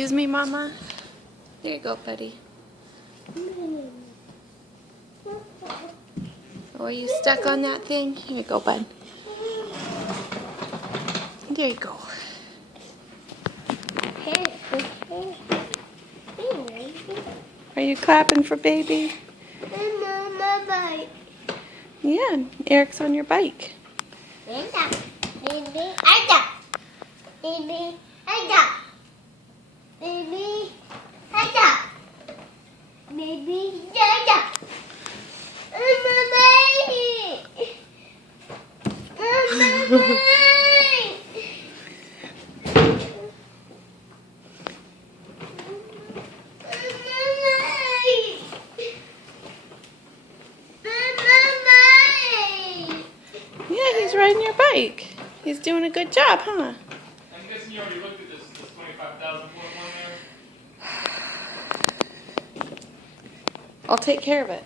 Excuse me, Mama. There you go, buddy. Oh, are you stuck on that thing? Here you go, bud. There you go. Are you clapping for baby? Yeah, Eric's on your bike. Yeah, he's riding your bike. He's doing a good job, huh? I'm guessing you already looked at this 25,000 one there. I'll take care of it.